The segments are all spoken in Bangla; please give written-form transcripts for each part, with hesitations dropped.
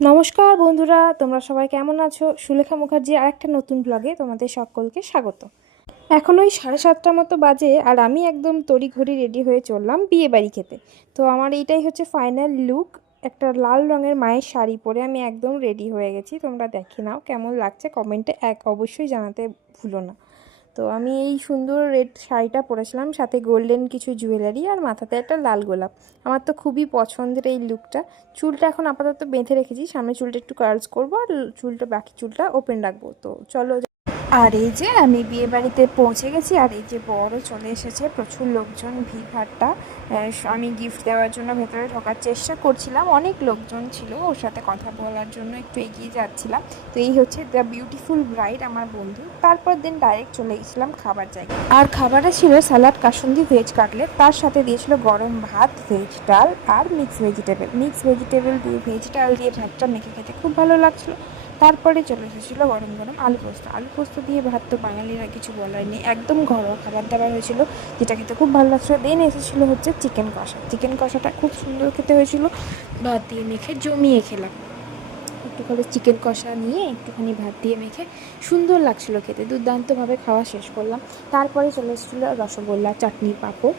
নমস্কার বন্ধুরা, তোমরা সবাই কেমন আছো? সুলেখা মুখার্জি আর একটা নতুন ব্লগে তোমাদের সকলকে স্বাগত। এখন ওই 7:30 মতো বাজে আর আমি একদম তড়িঘড়ি রেডি হয়ে চললাম বিয়ে বাড়ি খেতে। তো আমার এইটাই হচ্ছে ফাইনাল লুক। একটা লাল রঙের মায়ের শাড়ি পরে আমি একদম রেডি হয়ে গেছি। তোমরা দেখে নাও কেমন লাগছে, কমেন্টে অবশ্যই জানাতে ভুলো না। তো আমি এই সুন্দর রেড শাড়িটা পরেছিলাম, সাথে গোল্ডেন কিছু জুয়েলারি আর মাথাতে একটা লাল গোলাপ। আমার তো খুবই পছন্দের এই লুকটা। চুলটা এখন আপাতত বেঁধে রেখেছি, সামনে চুলটা একটু কার্লস করবো আর বাকি চুলটা ওপেন রাখবো। তো চলো। আর এই যে আমি বিয়ে বাড়িতে পৌঁছে গেছি, আর এই যে বড় চলে এসেছে, প্রচুর লোকজন, ভিড়ভাট্টা। আমি গিফট দেওয়ার জন্য ভেতরে ঢোকার চেষ্টা করছিলাম, অনেক লোকজন ছিল, ওর সাথে কথা বলার জন্য একটু এগিয়ে যাচ্ছিলাম। তো এই হচ্ছে দ্য বিউটিফুল ব্রাইড, আমার বন্ধু। তারপর দিন ডাইরেক্ট চলে গেছিলাম খাবার জায়গায়। আর খাবারে ছিল স্যালাড, কাসুন্দি, ভেজ কাটলেট, তার সাথে দিয়েছিল গরম ভাত, ভেজ ডাল আর মিক্স ভেজিটেবল দিয়ে ভেজ ডাল দিয়ে ভাতটা মেখে খেতে খুব ভালো লাগছিলো। তারপরে চলে এসেছিলো গরম গরম আলু পোস্ত দিয়ে ভাত। তো বাঙালিরা কিছু বলার নেই, একদম ঘরোয়া খাবার দাবার হয়েছিল, যেটা খেতে খুব ভালো লাগছিলো। দেন এসেছিলো হচ্ছে চিকেন কষাটা খুব সুন্দর খেতে হয়েছিল, ভাত দিয়ে মেখে জমিয়ে খেলাম। একটুখানি চিকেন কষা নিয়ে একটুখানি ভাত দিয়ে মেখে সুন্দর লাগছিলো খেতে, দুর্দান্তভাবে খাওয়া শেষ করলাম। তারপরে চলে এসেছিলো রসগোল্লা, চাটনি, পাঁপড়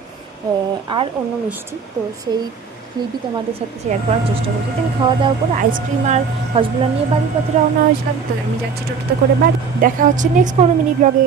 আর অন্য মিষ্টি। তো সেই ক্লিপই তোমাদের সাথে শেয়ার করার চেষ্টা করছি। আমি খাওয়া দাওয়া করে আইসক্রিম আর রসগোল্লা নিয়ে বাড়ির পথে রওনা হয়েছিলাম। তো আমি যাচ্ছি টোটোতে করে বাড়ি। দেখা হচ্ছে নেক্সট কোনো মিনি ব্লগে।